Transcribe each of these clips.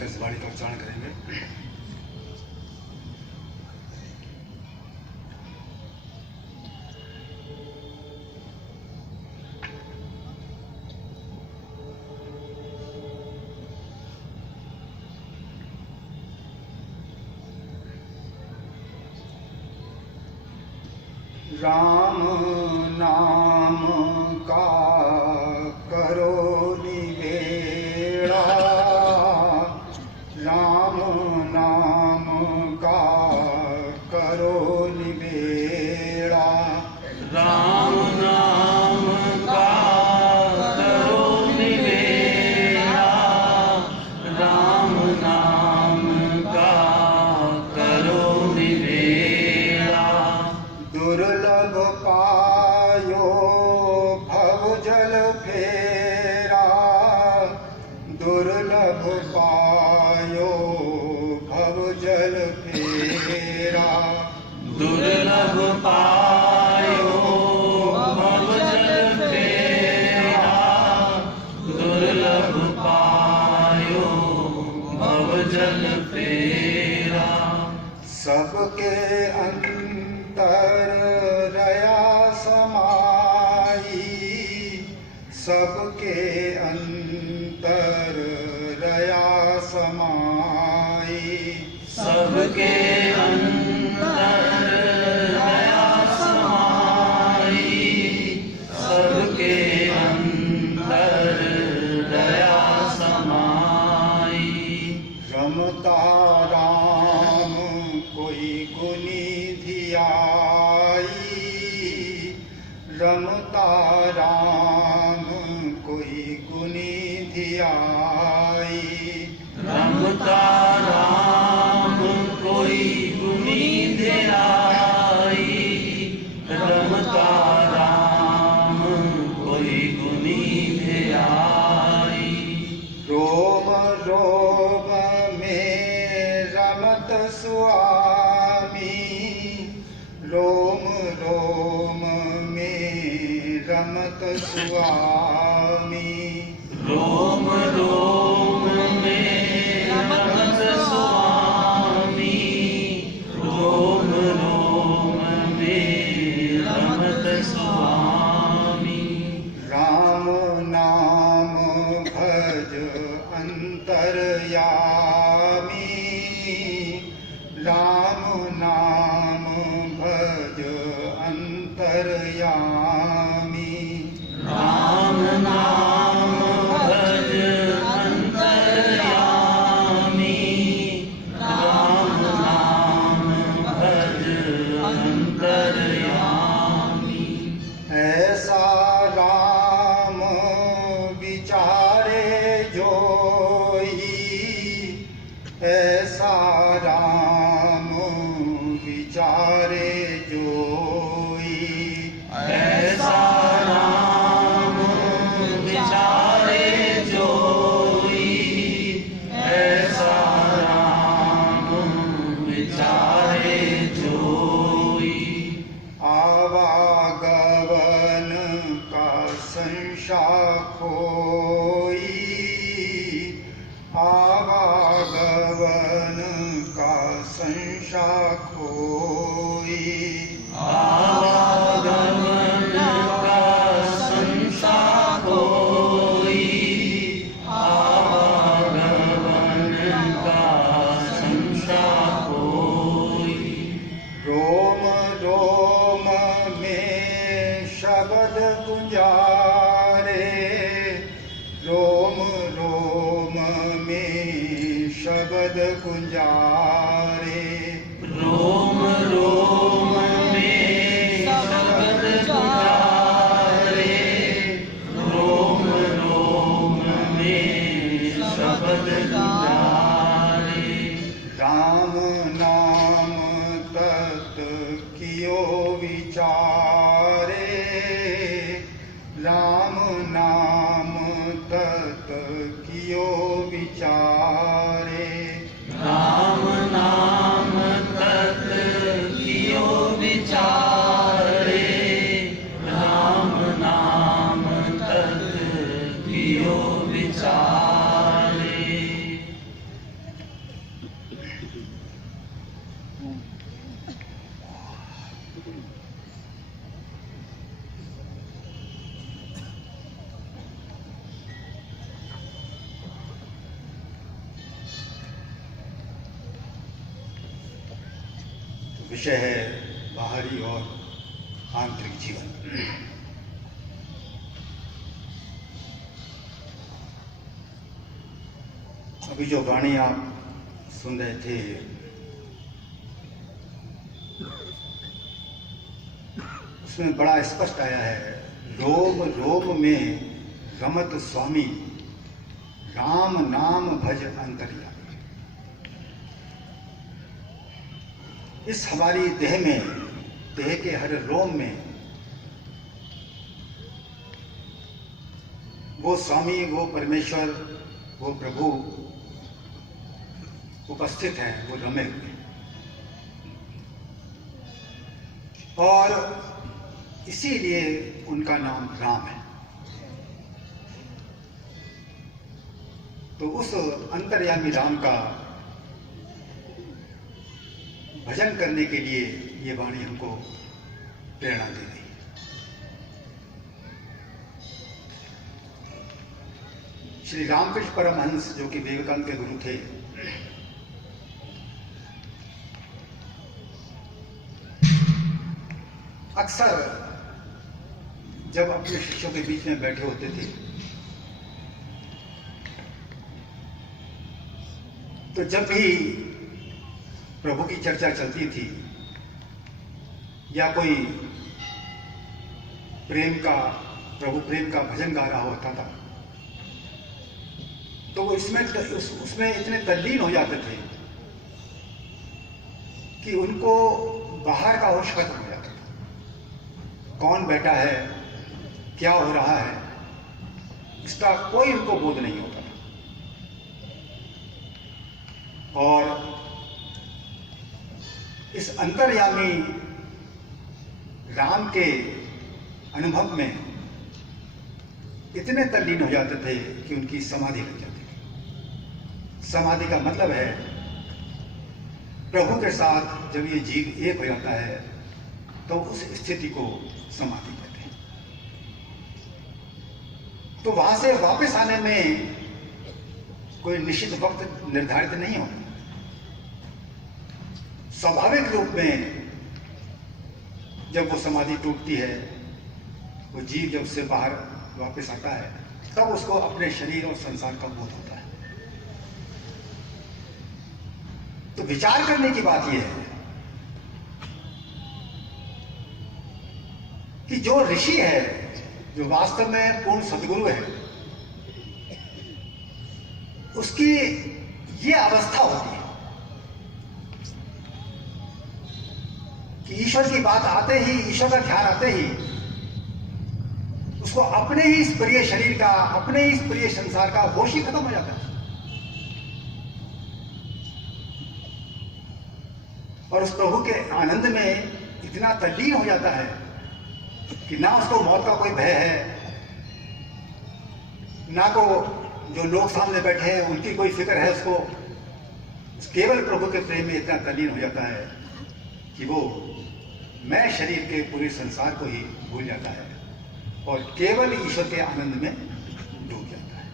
गजवाड़ी का उच्चारण करेंगे। राम नाम का करो निवेड़ा, राम नाम का करो निवेड़ा, राम नाम का करो निवेड़ा, राम नाम का करो निवेड़ा। दुर्लभ पायो भव जल फेरा, दुर्लभ पायो भव जल फेरा, दुर्लभ पायो भव जल फेरा, दुर्लभ पायो भव जल फेरा। सबके अंतर रया समाई, सबके अंतर रया समाई, सबके अंतर दया समाई, सबके अंतर दया समाई। रमता राम कोई गुनी धियाई, रमता राम कोई गुनी धियाई, रमता राम कोई गुनी धियाई, रमता राम कोई गुनी धियाई। रोम रोम में रमत स्वामी, रोम रोम में रमत स्वामी, रोम रोम में रमत स्वामी, रोम रोम में रमत स्वामी। राम नाम भज अंतरयामी, राम नाम भज अंतरयामी, राम नाम भज अंतर्यामी, राम नाम भज अंतर्यामी। ऐसा राम विचारे जोई, ऐसा राम विचारे जोई, ऐसा राम विचारे जोई, ऐसा राम विचारे जोई। आवागमन का संशय खोई, आवागमन का संशय खोई, आवागमन का संशय खोई, आवागमन का संशय खोई। रोम रोम में शब्द गुंजारे, रोम रोम में शब्द गुंजारे, रोम रोम में शब्द गुंजारे, रोम रोम में शब्द गुंजारे। राम नाम तत् कियो विचारे, राम नाम तत् कियो विचारे, राम नाम तत् कियो विचारे, राम नाम तत् कियो विचारे। विषय है बाहरी और आंतरिक जीवन। अभी जो वाणी आप सुन रहे थे उसमें बड़ा स्पष्ट आया है, रोम रोम में रमत स्वामी, राम नाम भज अंतर्यामी। इस हमारी देह में, देह के हर रोम में वो स्वामी, वो परमेश्वर, वो प्रभु उपस्थित हैं, वो रमे हुए। और इसीलिए उनका नाम राम है। तो उस अंतर्यामी राम का भजन करने के लिए ये वाणी हमको प्रेरणा दे रही है। श्री रामकृष्ण परमहंस जो कि विवेकानंद के गुरु थे, अक्सर जब अपने शिष्यों के बीच में बैठे होते थे तो जब भी प्रभु की चर्चा चलती थी या कोई प्रभु प्रेम का भजन गा रहा होता था तो वो उसमें इतने तल्लीन हो जाते थे कि उनको बाहर का होश खत्म हो जाता था। कौन बैठा है, क्या हो रहा है, इसका कोई उनको बोध नहीं होता था। और इस अंतर्यामी राम के अनुभव में इतने तल्लीन हो जाते थे कि उनकी समाधि लग जाती थी। समाधि का मतलब है प्रभु के साथ जब ये जीव एक हो जाता है तो उस स्थिति को समाधि कहते हैं। तो वहां से वापस आने में कोई निश्चित वक्त निर्धारित नहीं होता। स्वाभाविक रूप में जब वो समाधि टूटती है, वो जीव जब से बाहर वापस आता है तब उसको अपने शरीर और संसार का बोध होता है। तो विचार करने की बात यह है कि जो ऋषि है, जो वास्तव में पूर्ण सद्गुरु है, उसकी ये अवस्था होती है कि ईश्वर की बात आते ही, ईश्वर का ध्यान आते ही उसको अपने ही इस प्रिय शरीर का, अपने ही इस प्रिय संसार का होश ही खत्म हो जाता है। और उस प्रभु के आनंद में इतना तल्लीन हो जाता है कि ना उसको मौत का कोई भय है, ना को जो लोग सामने बैठे हैं उनकी कोई फिक्र है उसको। केवल प्रभु के प्रेम में इतना तल्लीन हो जाता है कि वो मैं शरीर के पूरे संसार को ही भूल जाता है और केवल ईश्वर के आनंद में डूब जाता है।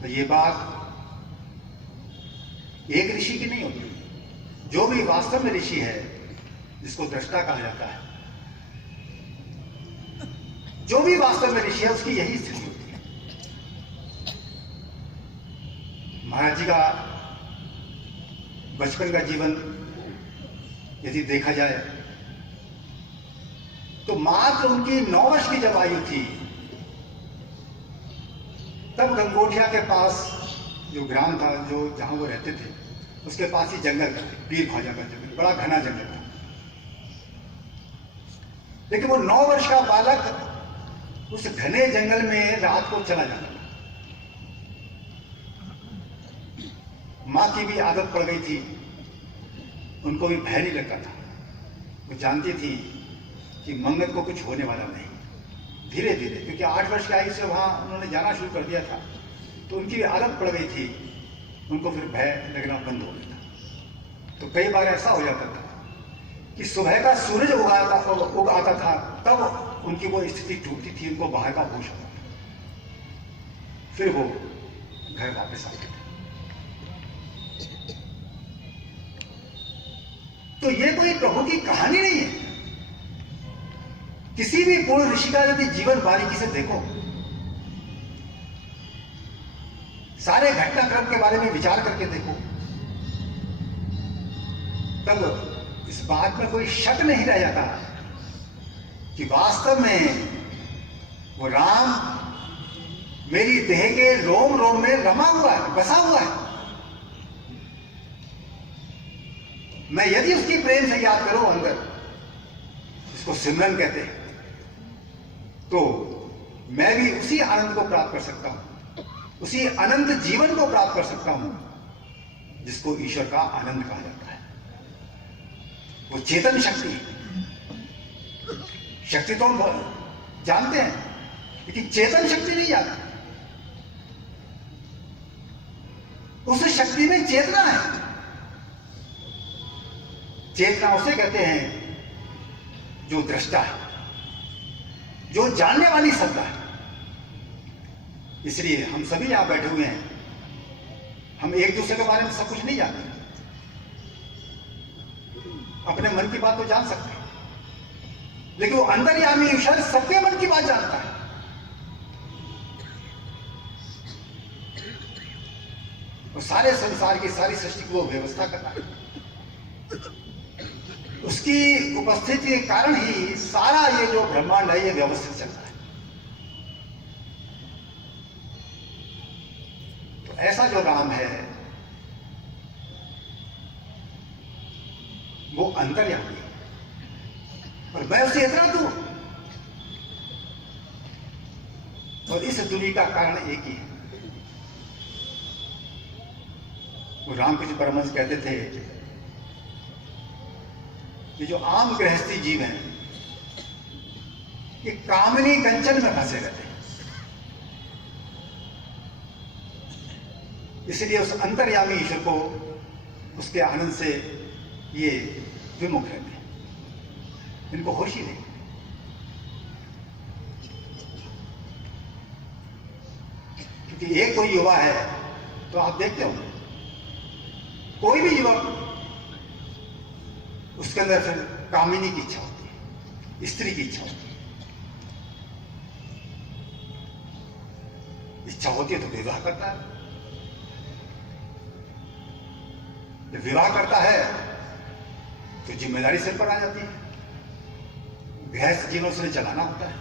तो ये बात एक ऋषि की नहीं होती। जो भी वास्तव में ऋषि है, जिसको दृष्टा कहा जाता है, जो भी वास्तव में ऋषि है उसकी यही स्थिति होती है। महाराज जी का बचपन का जीवन यदि देखा जाए तो मात्र उनकी 9 वर्ष की जब आयु थी तब गंगोटिया के पास जो ग्राम था, जो जहां वो रहते थे, उसके पास ही जंगल था, पीर ख्वाजा का जंगल, बड़ा घना जंगल था। लेकिन वो 9 वर्ष का बालक उस घने जंगल में रात को चला जाता था। माँ की भी आदत पड़ गई थी, उनको भी भय नहीं लगता था। वो जानती थी कि मंगत को कुछ होने वाला नहीं। धीरे धीरे, क्योंकि 8 वर्ष की आयु से वहां उन्होंने जाना शुरू कर दिया था, तो उनकी आदत पड़ गई थी, उनको फिर भय लगना बंद हो गया था। तो कई बार ऐसा हो जाता था कि सुबह का सूरज उग आता था तब उनकी वो स्थिति टूटती थी, उनको बाहर का होश आता था, फिर वो घर वापस आते थे। तो ये कोई प्रभु की कहानी नहीं है। किसी भी पूर्ण ऋषि का यदि जीवन बारीकी से देखो, सारे घटनाक्रम के बारे में विचार करके देखो, तब इस बात में कोई शक नहीं रह जाता कि वास्तव में वो राम मेरी देह के रोम रोम में रमा हुआ है, बसा हुआ है। मैं यदि उसकी प्रेम से याद करूं अंदर, इसको सिमरन कहते हैं, तो मैं भी उसी आनंद को प्राप्त कर सकता हूं, उसी अनंत जीवन को प्राप्त कर सकता हूं जिसको ईश्वर का आनंद कहा जाता है। वो चेतन शक्ति है। शक्ति तो हम जानते हैं, लेकिन चेतन शक्ति नहीं जानते। उस शक्ति में चेतना है। चेतना उसे कहते हैं जो दृष्टा है, जो जानने वाली सत्ता है। इसलिए हम सभी यहां बैठे हुए हैं, हम एक दूसरे के बारे में सब कुछ नहीं जानते, अपने मन की बात तो जान सकते हैं, लेकिन वो अंतर्यामी ईश्वर सबके मन की बात जानता है। और सारे संसार की सारी सृष्टि को वो व्यवस्था करता है। उसकी उपस्थिति के कारण ही सारा ये जो ब्रह्मांड है ये व्यवस्थित चलता है। तो ऐसा जो राम है वो अंतर्यामी है, और मैं उससे इतना दूर, और इस दूरी का कारण एक ही है। वो रामकृष्ण परमहंस कहते थे, ये जो आम गृहस्थी जीव हैं ये कामनी कंचन में फंसे रहते हैं, इसलिए उस अंतर्यामी ईश्वर को, उसके आनंद से ये विमुख रहते हैं, इनको होश ही नहीं। क्योंकि एक कोई युवा है तो आप देखते हो, कोई भी युवक, उसके अंदर फिर कामिनी की इच्छा होती है, स्त्री की इच्छा होती है। इच्छा होती है तो विवाह करता है। जब विवाह करता है तो जिम्मेदारी सिर पर आ जाती है, गृहस्थ जीवन उसने चलाना होता है,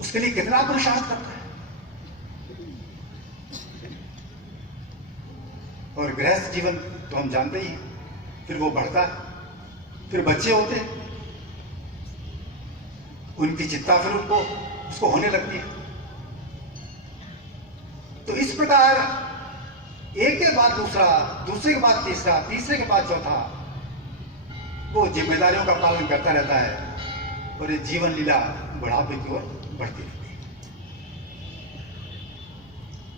उसके लिए कितना पुरुषार्थ करता है। और गृहस्थ जीवन तो हम जानते ही हैं, फिर वो बढ़ता है, फिर बच्चे होते हैं, उनकी चिंता फिर उसको होने लगती है। तो इस प्रकार एक के बाद दूसरा, दूसरे के बाद तीसरा, तीसरे के बाद चौथा, वो जिम्मेदारियों का पालन करता रहता है, और ये जीवन लीला बुढ़ापे की ओर बढ़ती रहती है।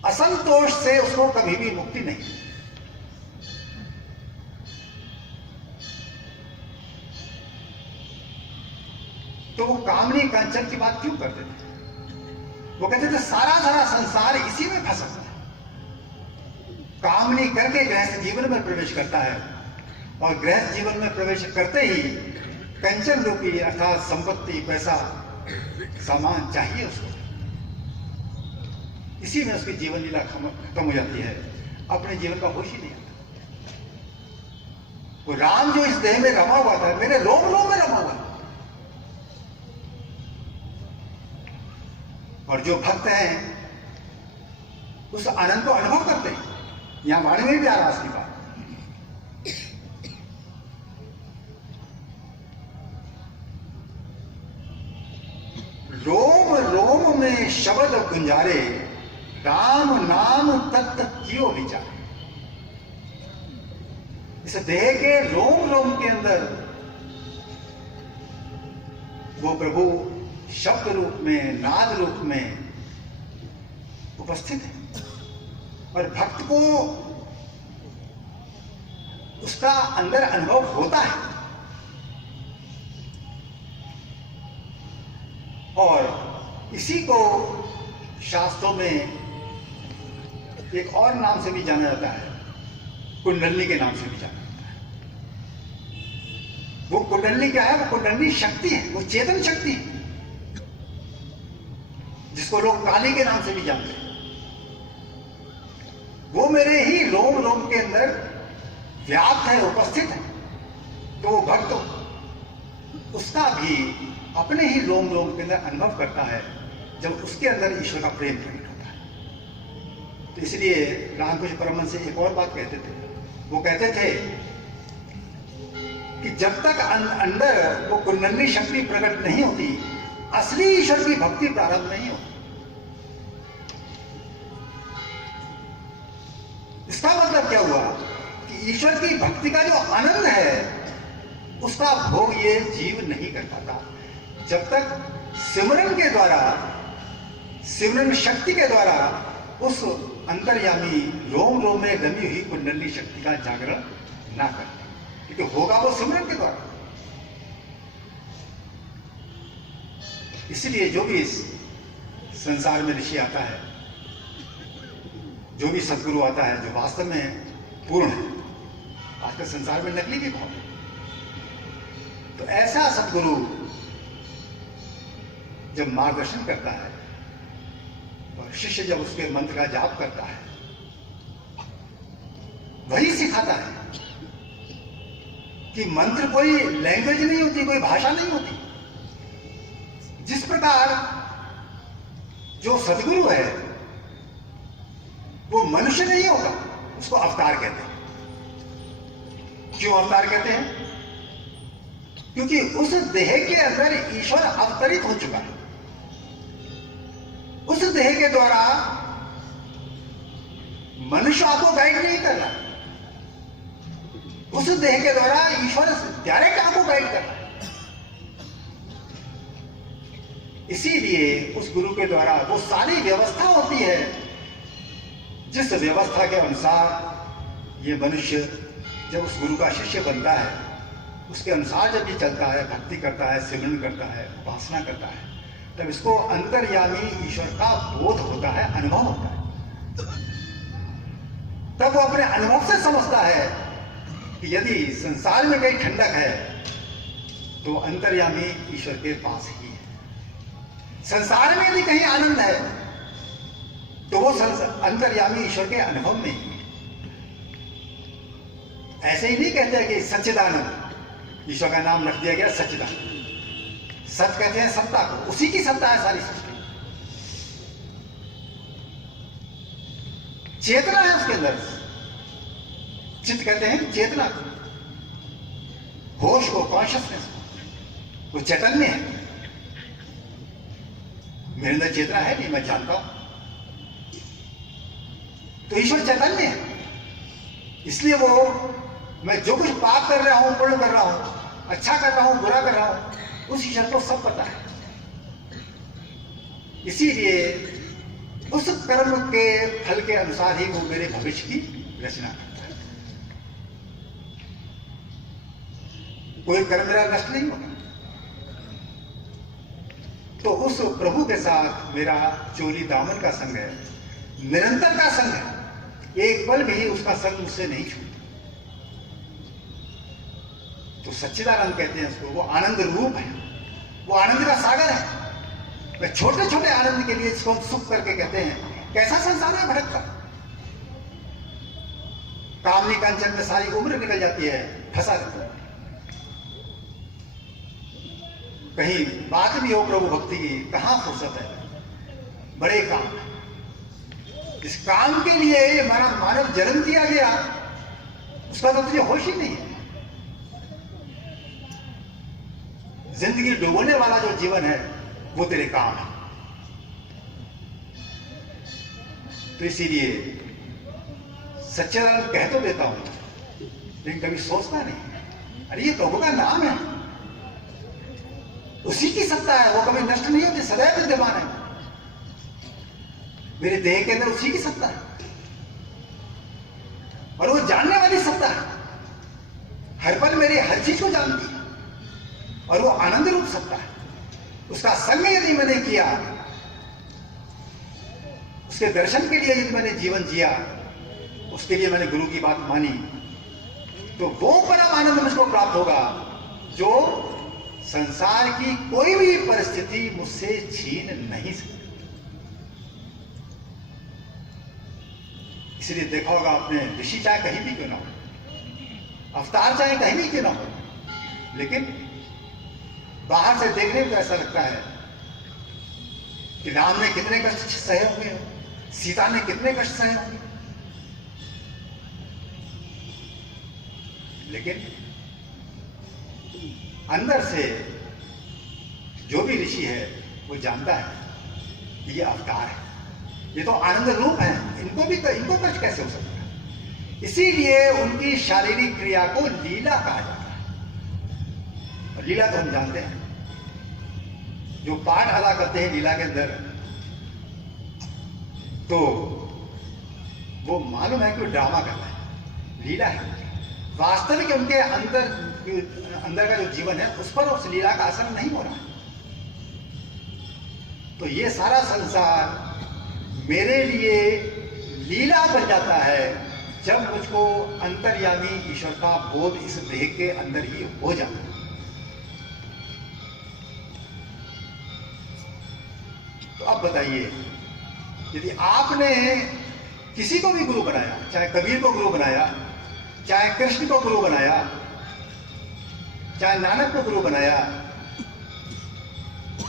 असंतोष से उसको कभी भी मुक्ति नहीं। तो वो कामनी कंचन की बात क्यों करते थे? वो कहते थे सारा संसार इसी में फंसा है। कामनी करके गृहस्थ जीवन में प्रवेश करता है, और गृहस्थ जीवन में प्रवेश करते ही कंचन रूपी अर्थात संपत्ति, पैसा, सामान चाहिए उसको। इसी में उसकी जीवन लीला खत्म हो जाती है, अपने जीवन का होश ही नहीं आता। वो राम जो इस देह में रमा हुआ था, मेरे रोम रोम में रमा हुआ था। और जो भक्त हैं उस आनंद को अनुभव करते हैं। यहां वाणी में भी आ रहा उसकी बात। रोम रोम में शब्द गुंजारे, राम नाम तत्त कियो विचारे। इस देह के रोम रोम के अंदर वो प्रभु शब्द रूप में, नाद रूप में उपस्थित है, और भक्त को उसका अंदर अनुभव होता है। और इसी को शास्त्रों में एक और नाम से भी जाना जाता है, कुंडलनी के नाम से भी जाना जाता है। वो कुंडली क्या है? वो कुंडली शक्ति है, वो चेतन शक्ति है, जिसको लोग काली के नाम से भी जानते हैं। वो मेरे ही रोम रोम के अंदर व्याप्त है, उपस्थित है। तो वो भक्त उसका भी अपने ही रोम रोम के अंदर अनुभव करता है जब उसके अंदर ईश्वर का प्रेम प्रकट होता है। तो इसलिए रामकृष्ण परमहंस से एक और बात कहते थे। वो कहते थे कि जब तक अंदर वो कुंडली शक्ति प्रकट नहीं होती, असली ईश्वर की भक्ति प्रारंभ नहीं होती। इसका मतलब क्या हुआ कि ईश्वर की भक्ति का जो आनंद है उसका भोग ये जीव नहीं कर पाता जब तक सिमरन के द्वारा, सिमरन शक्ति के द्वारा उस अंतर्यामी रोम रोम में रमी हुई कुंडली शक्ति का जागरण ना करे, क्योंकि होगा वो सिमरन के द्वारा। इसलिए जो भी इस संसार में ऋषि आता है, जो भी सदगुरु आता है, जो वास्तव में पूर्ण है, आजकल संसार में नकली भी बहुत है, तो ऐसा सदगुरु जब मार्गदर्शन करता है और शिष्य जब उसके मंत्र का जाप करता है, वही सिखाता है कि मंत्र कोई लैंग्वेज नहीं होती, कोई भाषा नहीं होती। जिस प्रकार जो सदगुरु है वो मनुष्य नहीं होता, उसको अवतार कहते हैं। क्यों अवतार कहते हैं? क्योंकि उस देह के अंदर ईश्वर अवतरित हो चुका है। उस देह के द्वारा मनुष्य आपको गाइड नहीं कर रहा, उस देह के द्वारा ईश्वर डायरेक्ट आपको गाइड कर रहा है। इसीलिए उस गुरु के द्वारा वो सारी व्यवस्था होती है, जिस व्यवस्था के अनुसार ये मनुष्य जब उस गुरु का शिष्य बनता है, उसके अनुसार जब ये चलता है, भक्ति करता है, सिमरन करता है, उपासना करता है, तब इसको अंतर्यामी ईश्वर का बोध होता है, अनुभव होता है। तब वो अपने अनुभव से समझता है कि यदि संसार में कहीं ठंडक है तो अंतर्यामी ईश्वर के पास ही है। संसार में यदि कहीं आनंद है तो वो अंतर्यामी ईश्वर के अनुभव में ही है। ऐसे ही नहीं कहते कि सच्चिदानंद, ईश्वर का नाम रख दिया गया सच्चिदानंद। सच कहते हैं सत्ता को, उसी की सत्ता है सारी सृष्टि। चेतना है उसके अंदर, चित्त कहते हैं चेतना को, होश को, कॉन्शियसनेस को, वो चैतन्य है। मेरे अंदर चेतना है नहीं, मैं जानता हूं, तो ईश्वर चैतन्य है। इसलिए वो मैं जो कुछ पाप कर रहा हूं, पुण्य कर रहा हूं, अच्छा कर रहा हूं, बुरा कर रहा हूं, उस ईश्वर को सब पता है। इसीलिए उस कर्म के फल के अनुसार ही वो मेरे भविष्य की रचना करता है। कोई कर्म मेरा नष्ट नहीं होता। तो उस प्रभु के साथ मेरा चोली दामन का संग है, निरंतर का संग है, एक पल भी उसका संग मुझसे नहीं छूटा। तो सच्चिदानंद कहते हैं उसको, वो आनंद रूप है, वो आनंद का सागर है। मैं छोटे छोटे आनंद के लिए इसको सुख करके कहते हैं। कैसा संसार है भटकता, कामनी कांचन में सारी उम्र निकल जाती है, फंसा रहता है। कहीं बात भी हो प्रभु भक्ति की, कहां फुर्सत है, बड़े काम है। इस काम के लिए हमारा मानव जन्म दिया गया, उसका तो तुझे होश ही नहीं है। जिंदगी डुबोने वाला जो जीवन है वो तेरे काम है। तो इसीलिए सच्चिदानंद कह तो देता हूं, लेकिन कभी सोचता नहीं, अरे ये प्रभु का नाम है, उसी की सत्ता है, वो कभी नष्ट नहीं होती, सदैव विद्यमान है। मेरे देह के अंदर उसी की सत्ता है, और वो जानने वाली सत्ता है, हर पल मेरी हर चीज को जानती है, और वो आनंद रूप सत्ता है। उसका संग यदि मैंने किया, उसके दर्शन के लिए यदि मैंने जीवन जिया, उसके लिए मैंने गुरु की बात मानी, तो वो परम आनंद मुझको प्राप्त होगा जो संसार की कोई भी परिस्थिति मुझसे छीन नहीं सकती। इसलिए देखा होगा आपने, ऋषि चाहे कहीं भी क्यों ना हो, अवतार चाहे कहीं भी क्यों ना हो, लेकिन बाहर से देखने में तो ऐसा लगता है कि राम ने कितने कष्ट सहे होंगे, सीता ने कितने कष्ट सहे होंगे, लेकिन अंदर से जो भी ऋषि है वो जानता है कि ये अवतार है, ये तो आनंद रूप है, इनको कष्ट कैसे हो सकता है। इसीलिए उनकी शारीरिक क्रिया को लीला कहा जाता है। और लीला तो हम जानते हैं, जो पाठ अदा करते हैं लीला के अंदर, तो वो मालूम है कि वो ड्रामा कर रहा है, लीला है। वास्तविक उनके अंदर का जो जीवन है उस पर उस लीला का असर नहीं हो रहा है। तो ये सारा संसार मेरे लिए लीला बन जाता है जब मुझको अंतर्यामी ईश्वर का बोध इस देह के अंदर ही हो जाता है। तो अब बताइए, यदि आपने किसी को भी गुरु बनाया, चाहे कबीर को गुरु बनाया, चाहे कृष्ण को गुरु बनाया, चाहे नानक को गुरु बनाया,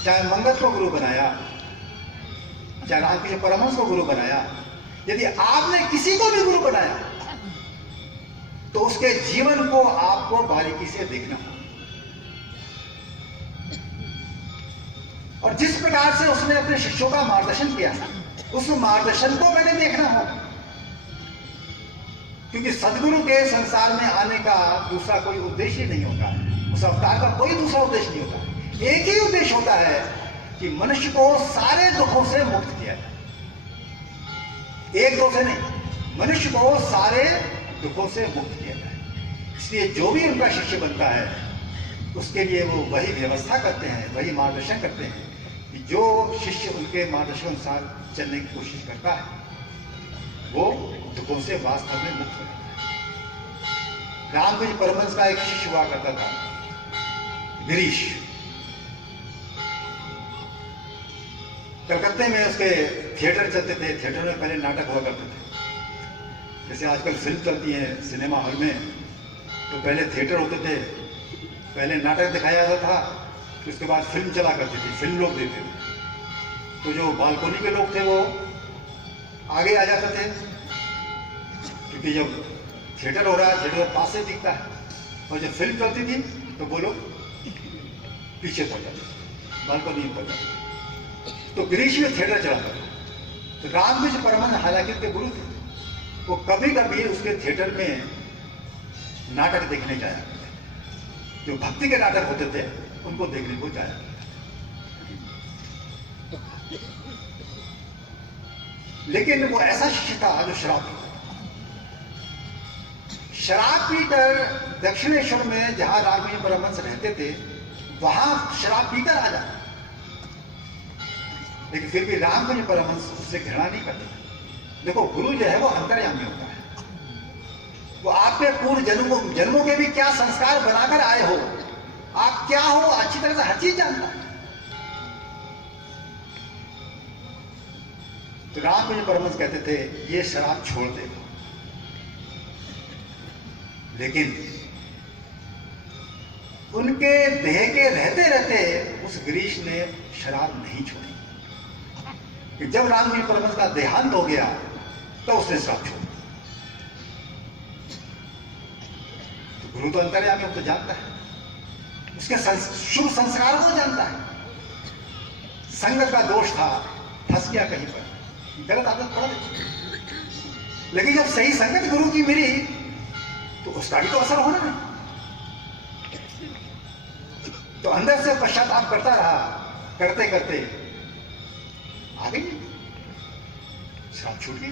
चाहे मंगल को गुरु बनाया, चाहे रामकृष्ण परमहंस को गुरु बनाया, यदि आपने किसी को भी गुरु बनाया तो उसके जीवन को आपको बारीकी से देखना होगा। और जिस प्रकार से उसने अपने शिष्यों का मार्गदर्शन किया, उस मार्गदर्शन को मैंने देखना होगा। क्योंकि सदगुरु के संसार में आने का दूसरा कोई उद्देश्य नहीं होता है, उस अवतार का कोई दूसरा उद्देश्य नहीं होता है। एक ही उद्देश्य होता है कि मनुष्य को सारे दुखों से मुक्त किया जाए। एक दो से नहीं, मनुष्य को सारे दुखों से मुक्त किया जाए। इसलिए जो भी उनका शिष्य बनता है उसके लिए वो वही व्यवस्था करते हैं, वही मार्गदर्शन करते हैं कि जो शिष्य उनके मार्गदर्शन अनुसार चलने की कोशिश करता है वो दुखों से वास्तव में मुक्त हो जाता है। रामकृष्ण परमहंस का एक शिष्य हुआ करता था, गिरीश। कलकत्ते में उसके थिएटर चलते थे, थिएटर में पहले नाटक हुआ करते थे। जैसे आजकल फिल्म चलती है सिनेमा हॉल में, तो पहले थिएटर होते थे, पहले नाटक दिखाया जाता था, फिर उसके बाद फिल्म चला करती थी, फिल्म लोग देखते थे। तो जो बालकोनी के लोग थे वो आगे आ जाते थे, क्योंकि जब थिएटर हो रहा है थिएटर पास से दिखता है, और जब फिल्म चलती थी तो वो लोग पीछे पड़ जाते थे, बालकोनी में पड़ जाते थे। तो गिरीश में थिएटर चलाता था। तो रामकृष्ण परमहंस हालांकि उनके गुरु थे, वो कभी कभी उसके थिएटर में नाटक देखने जाया करते थे। जो भक्ति के नाटक होते थे उनको देखने को जाया करते थे। लेकिन वो ऐसा शिष्य था जो शराब पीता। शराब पीकर दक्षिणेश्वर में जहां रामकृष्ण परमहंस रहते थे वहां शराब पीकर आ जाता, लेकिन फिर भी रामकृष्ण परमहंस उससे घृणा नहीं करते। देखो, गुरु जो है वो अंतर्यामी होता है, वो आपके पूर्व जन्मों के भी क्या संस्कार बनाकर आए हो, आप क्या हो अच्छी तरह से हर चीज जानता है। तो रामकृष्ण परमहंस कहते थे ये शराब छोड़ देगा, लेकिन उनके देह के रहते रहते उस गिरीश ने शराब नहीं छोड़ी। कि जब रामकृष्ण परमहंस का देहांत हो गया तो उसने शराब छोड़ी। तो गुरु तो अंतर्यामी हो, तो जानता है, उसके शुभ संस्कार को जानता है। संगत का दोष था, फंस गया कहीं पर, गलत आदत पड़ गई। लेकिन जब सही संगत गुरु की मिली तो उसका भी तो असर होना है। तो अंदर से पश्चाताप करता रहा, करते करते आ गई, शराब छूट गई,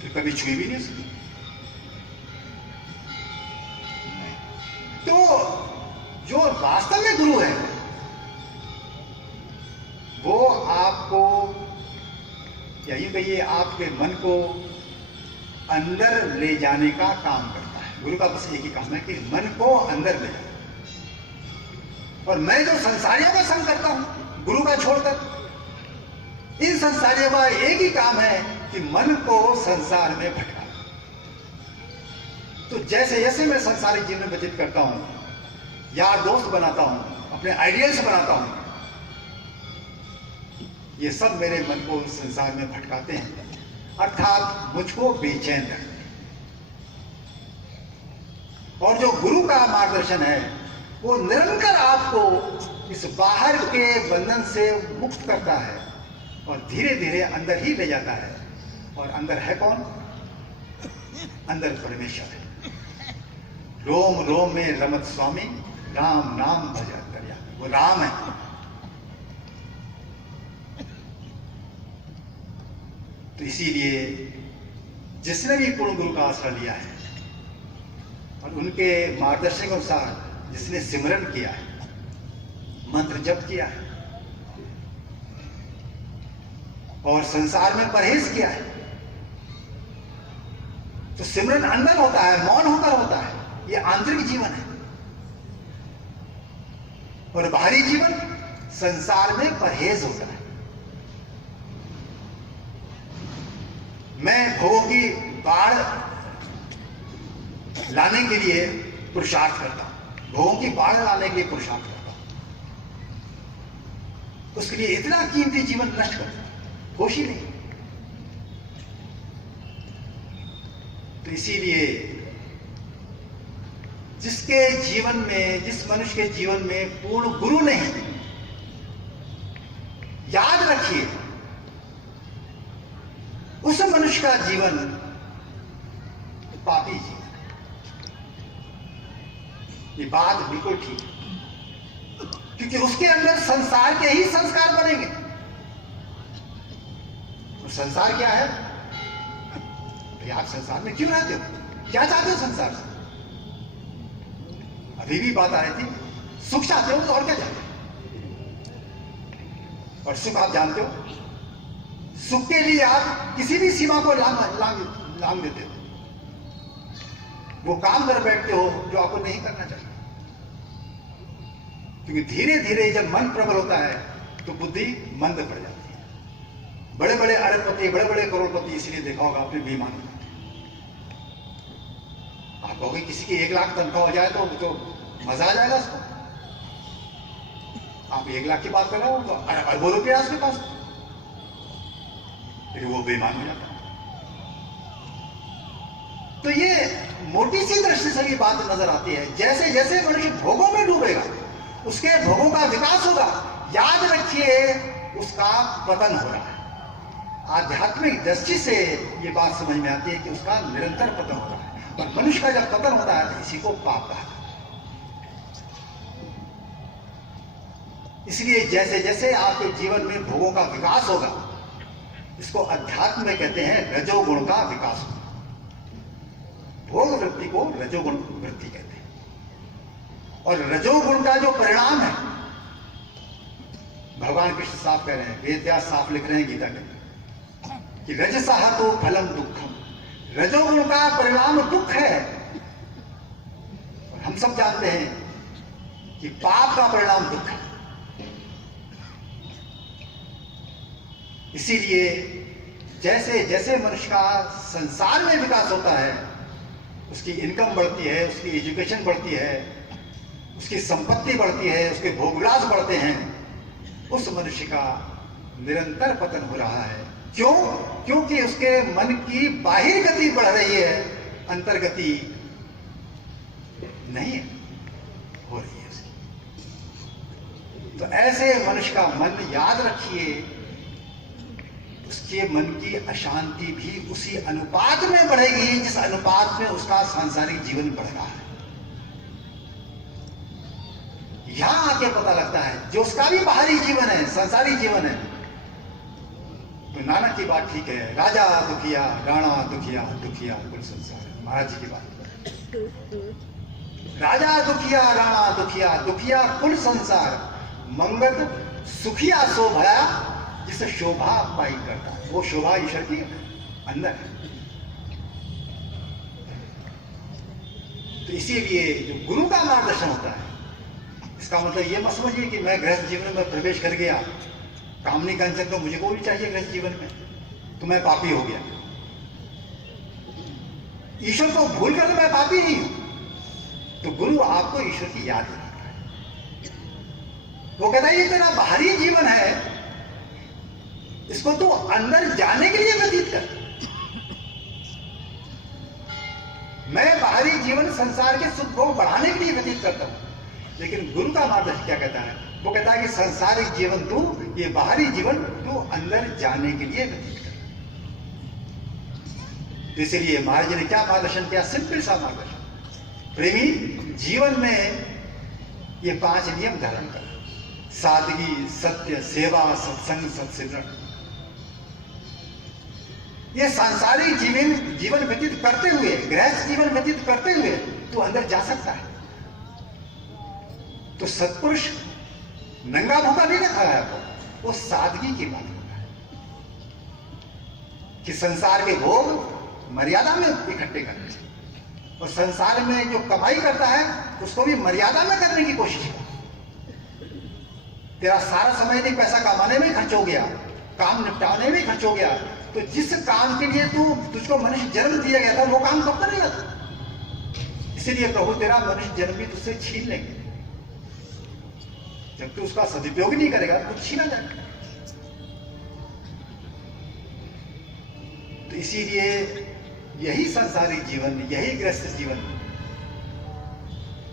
फिर कभी छुई भी नहीं उसकी। तो जो वास्तव में गुरु है वो आपको, यही कहिए आपके मन को अंदर ले जाने का काम करता है। गुरु का बस एक ही काम है कि मन को अंदर ले जाए। और मैं जो संसारियों का संग करता हूं गुरु का छोड़कर, इन संसारियों का एक ही काम है कि मन को संसार में भटकाना। तो जैसे जैसे मैं संसारिक जीवन व्यतीत करता हूं, यार दोस्त बनाता हूं, अपने आइडियल्स बनाता हूं, ये सब मेरे मन को संसार में भटकाते हैं, अर्थात मुझको बेचैन रखते हैं। और जो गुरु का मार्गदर्शन है वो निरंतर आपको इस बाहर के बंधन से मुक्त करता है और धीरे धीरे अंदर ही ले जाता है। और अंदर है कौन? अंदर परमेश्वर है। रोम रोम में रमत स्वामी, राम नाम भज अंतर्यामी। वो राम है। तो इसीलिए जिसने भी पूर्ण गुरु का आश्रय लिया है और उनके मार्गदर्शन के अनुसार जिसने सिमरन किया है, मंत्र जप किया है और संसार में परहेज किया है, तो सिमरन अंदर होता है, मौन होकर होता है। ये आंतरिक जीवन है। और बाहरी जीवन संसार में परहेज होता है। मैं भोगों की बाढ़ लाने के लिए पुरुषार्थ करता हूं, भोगों की बाढ़ लाने के लिए पुरुषार्थ करता हूं, उसके लिए इतना कीमती जीवन नष्ट करता हूं, होश ही नहीं। तो इसीलिए जिसके जीवन में, जिस मनुष्य के जीवन में पूर्ण गुरु नहीं, याद रखिए उस मनुष्य का जीवन पापी जीवन है। ये बात बिल्कुल ठीक है, क्योंकि उसके अंदर संसार के ही संस्कार बनेंगे। और संसार क्या है? आप संसार में क्यों रहते हो? क्या चाहते हो संसार से? अभी भी बात आ रही थी, सुख चाहते हो तो और क्या चाहते हो? और सुख आप जानते हो, सुख के लिए आप किसी भी सीमा को लांग देते हो। वो काम कर बैठते हो जो आपको नहीं करना चाहिए। क्योंकि धीरे धीरे जब मन प्रबल होता है तो बुद्धि मंद पड़ जाती है। बड़े बड़े अरबपति, बड़े बड़े करोड़पति इसलिए देखा होगा आपने बेईमान। आप कहोगे किसी की 1 लाख तनख्वाह हो जाए तो मजा आ जाएगा उसको। आप 1 लाख की बात कर रहे हो तो अरबों रुपया उसके पास, फिर वो बेईमान हो जाता है। तो ये मोटी सी दृष्टि से ये बात नजर आती है। जैसे जैसे मनुष्य भोगों में डूबेगा उसके भोगों का विकास होगा। याद रखिए उसका पतन हो रहा है। आध्यात्मिक दृष्टि से ये बात समझ में आती है कि उसका निरंतर पतन हो रहा है। और मनुष्य का जब पतन होता है तो इसी को पाप कहा जाता है। इसलिए जैसे जैसे आपके जीवन में भोगों का विकास होगा, इसको अध्यात्म में कहते हैं रजोगुण का विकास होगा। भोग वृत्ति को रजोगुण वृत्ति कहते हैं। और रजोगुण का जो परिणाम है, भगवान कृष्ण साफ कह रहे हैं, वेद व्यास साफ लिख रहे हैं गीता के कि रजसः तो फलम दुखम। रजोगुण का परिणाम दुख है। और हम सब जानते हैं कि पाप का परिणाम दुख है। इसीलिए जैसे जैसे मनुष्य का संसार में विकास होता है, उसकी इनकम बढ़ती है, उसकी एजुकेशन बढ़ती है, उसकी संपत्ति बढ़ती है, उसके भोगविलास बढ़ते हैं, उस मनुष्य का निरंतर पतन हो रहा है। क्यों? क्योंकि उसके मन की बाहिर गति बढ़ रही है, अंतर्गति नहीं हो रही है उसकी। तो ऐसे मनुष्य का मन, याद रखिए, उसके मन की अशांति भी उसी अनुपात में बढ़ेगी जिस अनुपात में उसका सांसारिक जीवन बढ़ रहा है। यहां आके पता लगता है जो उसका भी बाहरी जीवन है, संसारिक जीवन है। तो नानक की बात ठीक है, राजा दुखिया, राणा दुखिया, दुखिया कुल संसार। महाराज जी की बात, राजा दुखिया, राणा दुखिया, दुखिया कुल संसार। मंगत सुखिया शोभा, जिसे शोभा पाई करता है, वो शोभा ईश्वर की अंदर है। तो इसीलिए जो गुरु का मार्गदर्शन होता है, इसका मतलब ये मत समझिए कि मैं गृहस्थ जीवन में प्रवेश कर गया, कामनी कंचन तो मुझे को भी चाहिए गृहस्थ जीवन में, तो मैं पापी हो गया। ईश्वर को भूल कर मैं पापी नहीं हूं। तो गुरु आपको ईश्वर की याद दिलाता है। वो कहता है ये तेरा बाहरी जीवन है, इसको तो अंदर जाने के लिए व्यतीत कर। मैं बाहरी जीवन संसार के सुख भोग बढ़ाने के लिए व्यतीत करता हूं, लेकिन गुरु का मार्गदर्शन क्या कहता है? वो कहता है कि सांसारिक जीवन तू, ये बाहरी जीवन तू अंदर जाने के लिए व्यतीत कर। इसलिए महाराज जी ने क्या मार्गदर्शन किया? सिंपल सा मार्गदर्शन, प्रेमी जीवन में ये 5 नियम धारण कर, सादगी, सत्य, सेवा, सत्संग, सत्सिमरण। ये सांसारिक जीवन व्यतीत करते हुए, गृहस्थ जीवन व्यतीत करते हुए तू अंदर जा सकता है। तो सत्पुरुष नंगा भूखा नहीं रखा है आपको, वो सादगी की बात होता है कि संसार के भोग मर्यादा में इकट्ठे करने चाहिए, और संसार में जो कमाई करता है उसको भी मर्यादा में करने की कोशिश कर। तेरा सारा समय नहीं पैसा कमाने में खर्च हो गया, काम निपटाने में खर्च हो गया, तो जिस काम के लिए तुझको मनुष्य जन्म दिया गया था वो काम कब करेगा तू? इसलिए प्रभु तेरा मनुष्य जन्म भी तुझसे छीन लेंगे। जब तू उसका सदुपयोग नहीं करेगा तो छीना जाएगा। तो इसीलिए यही संसारिक जीवन, यही गृहस्थ जीवन,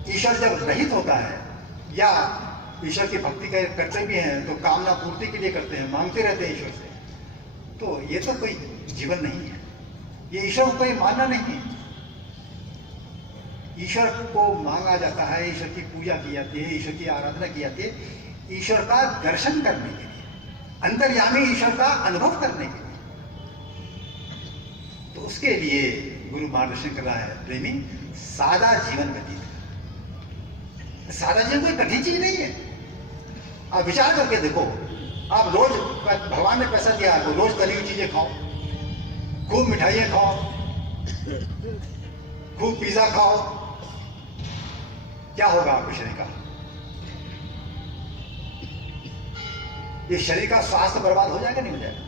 ईश्वर जब रहित होता है या ईश्वर की भक्ति करते भी हैं तो कामना पूर्ति के लिए करते हैं, मांगते रहते हैं ईश्वर से, तो ये तो कोई जीवन नहीं है। ये ईश्वर को कोई मानना नहीं है। ईश्वर को मांगा जाता है, ईश्वर की पूजा की जाती है, ईश्वर की आराधना की जाती है ईश्वर का दर्शन करने के लिए, अंतर्यामी ईश्वर का अनुभव करने के लिए। तो उसके लिए गुरु मार्गदर्शन कर रहा है, प्रेमी सादा जीवन व्यतीत। सादा जीवन कोई कठिन चीज नहीं है। आप विचार करके देखो, आप रोज, भगवान ने पैसा दिया आपको, रोज तली हुई चीजें खाओ, खूब मिठाइयां खाओ, खूब पिज्जा खाओ, क्या होगा आपके शरीर का? ये शरीर का स्वास्थ्य बर्बाद हो जाएगा, नहीं हो जाएगा?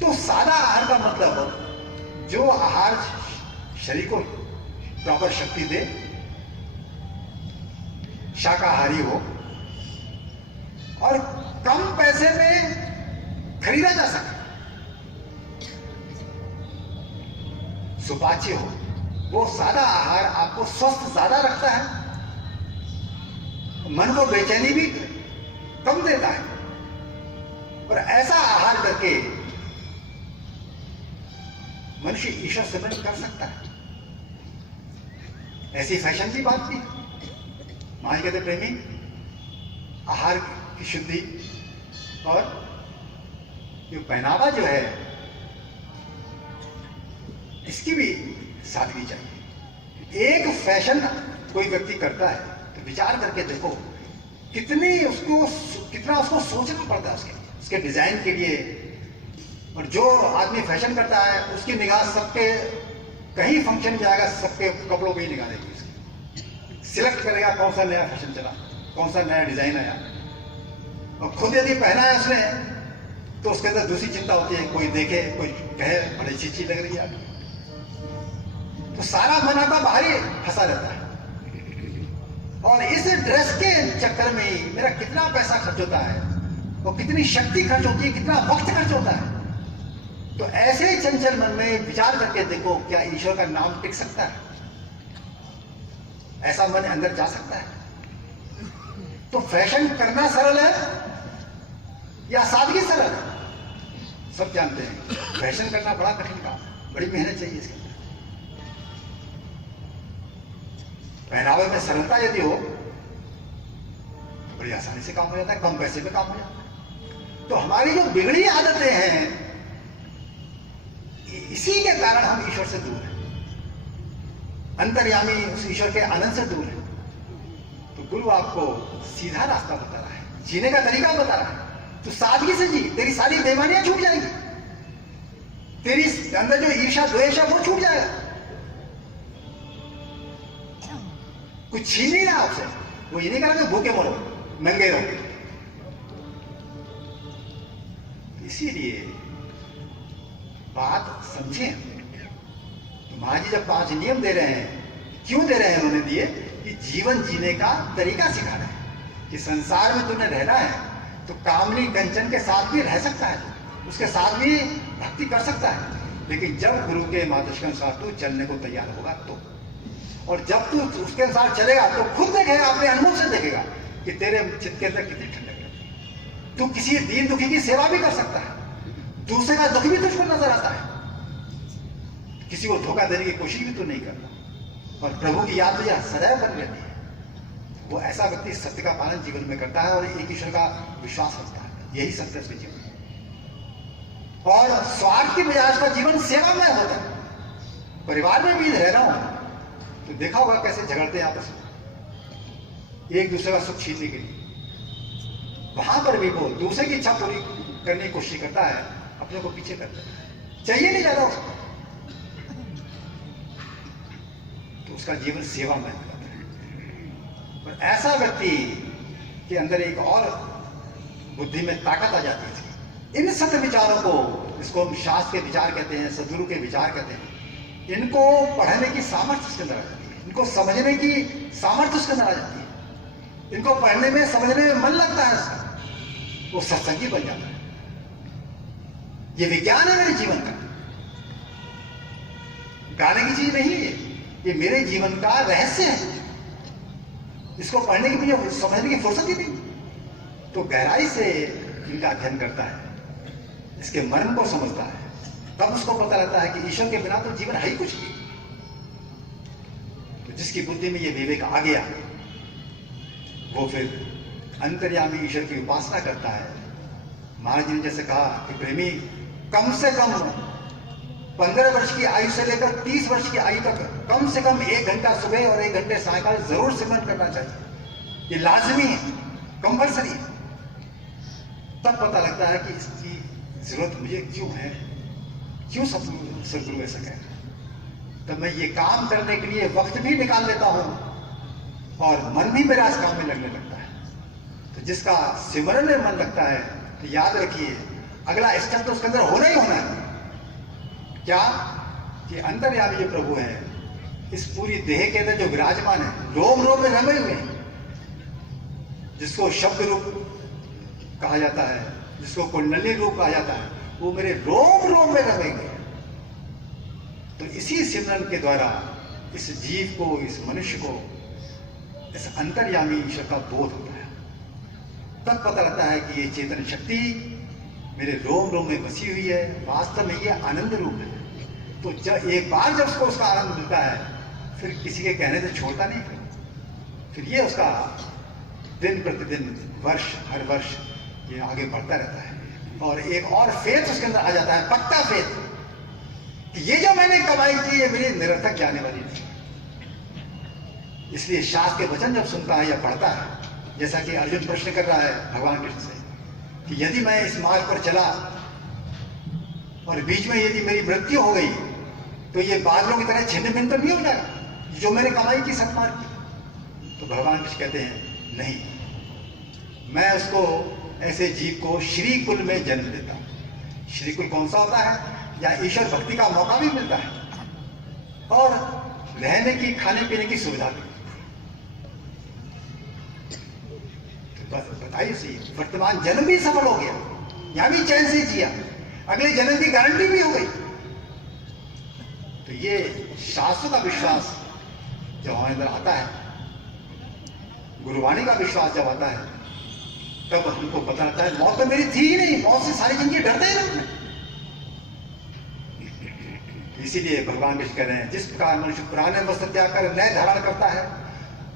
तो सादा आहार का मतलब जो आहार शरीर को प्रॉपर शक्ति दे, शाकाहारी हो और कम पैसे में खरीदा जा सके, सुपाच्य हो। वो सादा आहार आपको स्वस्थ ज्यादा रखता है, मन को बेचैनी भी कम देता है, और ऐसा आहार करके मनुष्य ईश्वर सिमरन कर सकता है। ऐसी फैशन की बात भी महाराज कहते प्रेमी, आहार की शुद्धि और जो पहनावा जो है इसकी भी सादगी चाहिए। एक फैशन कोई व्यक्ति करता है तो विचार करके देखो कितना उसको सोचना पड़ता है उसके डिजाइन के लिए। और जो आदमी फैशन करता है उसकी निगाह सबके, कहीं फंक्शन में जाएगा सबके कपड़ों पे ही निगाह देगी उसकी, सिलेक्ट करेगा कौन सा नया फैशन चला, कौन सा नया डिजाइन आया, और खुद यदि पहना है उसने तो उसके अंदर दूसरी चिंता होती है, कोई देखे, कोई कहे बड़ी अच्छी चीज लग रही है। तो सारा मन आपका बाहर ही फंसा रहता है, और इस ड्रेस के चक्कर में ही मेरा कितना पैसा खर्च होता है, और कितनी शक्ति खर्च होती है, कितना वक्त खर्च होता है। तो ऐसे चंचल मन में विचार करके देखो, क्या ईश्वर का नाम टिक सकता है? ऐसा मन अंदर जा सकता है? तो फैशन करना सरल है या सादगी सरल है? सब जानते हैं फैशन करना बड़ा कठिन काम, बड़ी मेहनत चाहिए इसके अंदर। पहनावे में सरलता यदि हो तो बड़ी आसानी से काम हो जाता है, कम पैसे में काम हो जाता है। तो हमारी जो बिगड़ी आदतें हैं, इसी के कारण हम ईश्वर से दूर हैं, अंतर्यामी उस ईश्वर के आनंद से दूर हैं। तो गुरु आपको सीधा रास्ता बता रहा है, जीने का तरीका बता रहा है। तो सादगी से जी, तेरी सारी बेईमानियां छूट जाएंगी, तेरी अंदर जो ईर्ष्या द्वेष है वो छूट जाएगा। कुछ छीन नहीं रहा आपसे, वो ये नहीं कह रहा कि भूखे मरो, नंगे रहो। इसीलिए बात समझे। तो महाराज जब 5 नियम दे रहे हैं, क्यों दे रहे हैं? उन्होंने दिए कि जीवन जीने का तरीका सिखा रहे हैं कि संसार में तुमने रहना है तो कामनी कंचन के साथ भी रह सकता है, उसके साथ भी भक्ति कर सकता है, लेकिन जब गुरु के मार्गदर्शन के अनुसार तू चलने को तैयार होगा तो। और जब तू उसके अनुसार चलेगा तो खुद देखेगा, अपने अनुभव से देखेगा कि तेरे चित्त के अंदर कितनी ठंडक है। तू किसी दीन दुखी की सेवा भी कर सकता है, दूसरे का दुख भी तुझको नजर आता है, किसी को धोखा देने की कोशिश भी तो नहीं करता, और प्रभु की याद तो यह सदैव बनी रहती है। वो ऐसा व्यक्ति सत्य का पालन जीवन में करता है और एक ईश्वर का विश्वास रखता है, यही सत्य उसके जीवन में। और स्वार्थ की मिजाज का जीवन सेवामय होता है। परिवार में भी रह रहा हूं तो देखा होगा कैसे झगड़ते हैं आपस में, एक दूसरे का सुख छीनने के लिए। वहां पर भी वो दूसरे की इच्छा पूरी करने की कोशिश करता है, अपने को पीछे करता है, चाहिए नहीं ज्यादा उसको, तो उसका जीवन सेवामय होता है। पर ऐसा व्यक्ति के अंदर एक और बुद्धि में ताकत आ जाती है। इन सत्य विचारों को, इसको हम शास्त्र के विचार कहते हैं, सदगुरु के विचार कहते हैं, इनको पढ़ने की सामर्थ्य उसके अंदर आ जाती है, इनको समझने की सामर्थ्य उसके अंदर आ जाती है, इनको पढ़ने में समझने में मन लगता है उसका, वो सत्संगी बन जाता है। ये विज्ञान है मेरे जीवन का, गाने की चीज नहीं है, ये मेरे जीवन का रहस्य है। इसको पढ़ने की मुझे समझने की फुर्सत ही नहीं। तो गहराई से इनका अध्ययन करता है, इसके मर्म को समझता है, तब उसको पता लगता है कि ईश्वर के बिना तो जीवन है ही कुछ नहीं। तो जिसकी बुद्धि में ये विवेक आ गया, वो फिर अंतर्यामी ईश्वर की उपासना करता है। महाराज जी ने जैसे कहा कि प्रेमी कम से कम 15 वर्ष की आयु से लेकर 30 वर्ष की आयु तक कम से कम 1 घंटा सुबह और 1 घंटे सायकाल जरूर सिमरन करना चाहिए। ये लाजमी है, कंपल्सरी है। तब पता लगता है कि इसकी जरूरत मुझे क्यों है, क्यों सदगुरु ऐसा कह रहे हैं। तब मैं ये काम करने के लिए वक्त भी निकाल लेता हूं और मन भी मेरा इस काम में लगने लगता है। तो जिसका सिमरन में मन लगता है तो याद रखिए अगला स्टेप तो उसके अंदर होना ही होना है। क्या कि अंतर्यामी जो प्रभु है, इस पूरी देह के अंदर जो विराजमान है, रोम रोम में रमे हुए हैं, जिसको शब्द रूप कहा जाता है, जिसको कुंडली रूप कहा जाता है, वो मेरे रोम रोम में रमेंगे। तो इसी सिमरन के द्वारा इस जीव को, इस मनुष्य को, इस अंतर्यामी ईश्वर का बोध होता है। तब पता लगता है कि ये चेतन शक्ति मेरे रोम रोम में बसी हुई है, वास्तव में ये आनंद रूप है। तो जब एक बार जब उसको उसका आनंद मिलता है, फिर किसी के कहने से छोड़ता नहीं, फिर ये उसका दिन प्रतिदिन, वर्ष हर वर्ष ये आगे बढ़ता रहता है। और एक और फेथ उसके अंदर आ जाता है, पक्का फेथ, कि ये जो मैंने कमाई की ये मेरी निरर्थक जाने वाली नहीं। इसलिए शास्त्र के वचन जब सुनता है या पढ़ता है, जैसा कि अर्जुन प्रश्न कर रहा है भगवान कृष्ण से कि यदि मैं इस मार्ग पर चला और बीच में यदि मेरी मृत्यु हो गई तो ये बादलों की तरह छिन्न भिन्न तो नहीं हो जाएगा जो मैंने कमाई की सत्मार्ग की। तो भगवान कृष्ण कहते हैं नहीं, मैं उसको ऐसे जीव को श्री कुल में जन्म देता हूं। श्री कुल कौन सा होता है? जहां ईश्वर भक्ति का मौका भी मिलता है और रहने की, खाने पीने की सुविधा भी। तो बताइए सही, वर्तमान जन्म भी सफल हो गया, यहां भी चैन से जिया, अगले जन्म की गारंटी भी हो गई। तो ये शास्त्रों का विश्वास जब हमारे अंदर आता है, गुरुवाणी का विश्वास जब आता है, तब हमको पता लगता है मौत तो मेरी थी ही नहीं, मौत से सारी जिंदगी डरते ही रहते। इसीलिए भगवान कृष्ण कह रहे हैं, जिस प्रकार मनुष्य पुराने वस्त्र त्याग कर नए धारण करता है,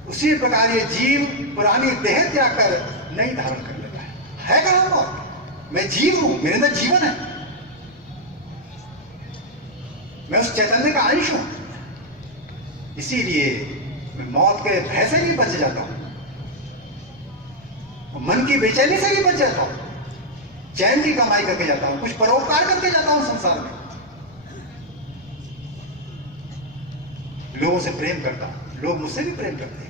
उसी प्रकार ये जीव पुरानी देह त्याग कर नई धारण कर लेता है। कहां मौत? मैं जीव हूं, मेरे अंदर जीवन है, मैं उस चैतन्य का अंश हूं। इसीलिए मैं मौत के भय से भी बच जाता हूं, मन की बेचैनी से भी बच जाता हूं, चैन की कमाई करके जाता हूं, कुछ परोपकार करके जाता हूं संसार में। लोगों से प्रेम करता हूं, लोग मुझसे भी प्रेम करते हैं।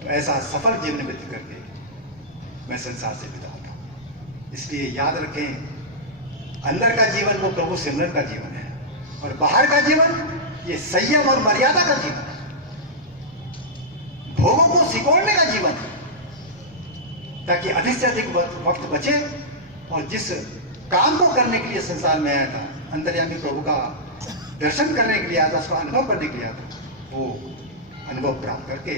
तो ऐसा सफल जीवन व्यतीत करके मैं संसार से विदा होता हूं। इसलिए याद रखें, अंदर का जीवन वो प्रभु सिमरन का जीवन है, और बाहर का जीवन ये संयम और मर्यादा का जीवन है, भोगों को सिकोड़ने का जीवन है, ताकि अधिक से अधिक वक्त बचे और जिस काम को करने के लिए संसार में आया था, अंतर्यामी प्रभु का दर्शन करने के लिए आया था, उसका अनुभव करने के लिए आया था, वो अनुभव प्राप्त करके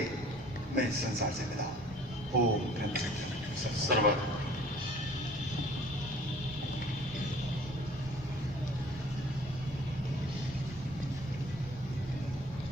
मैं इस संसार से विदा हूं। ओम ब्रह्म सर्वत्र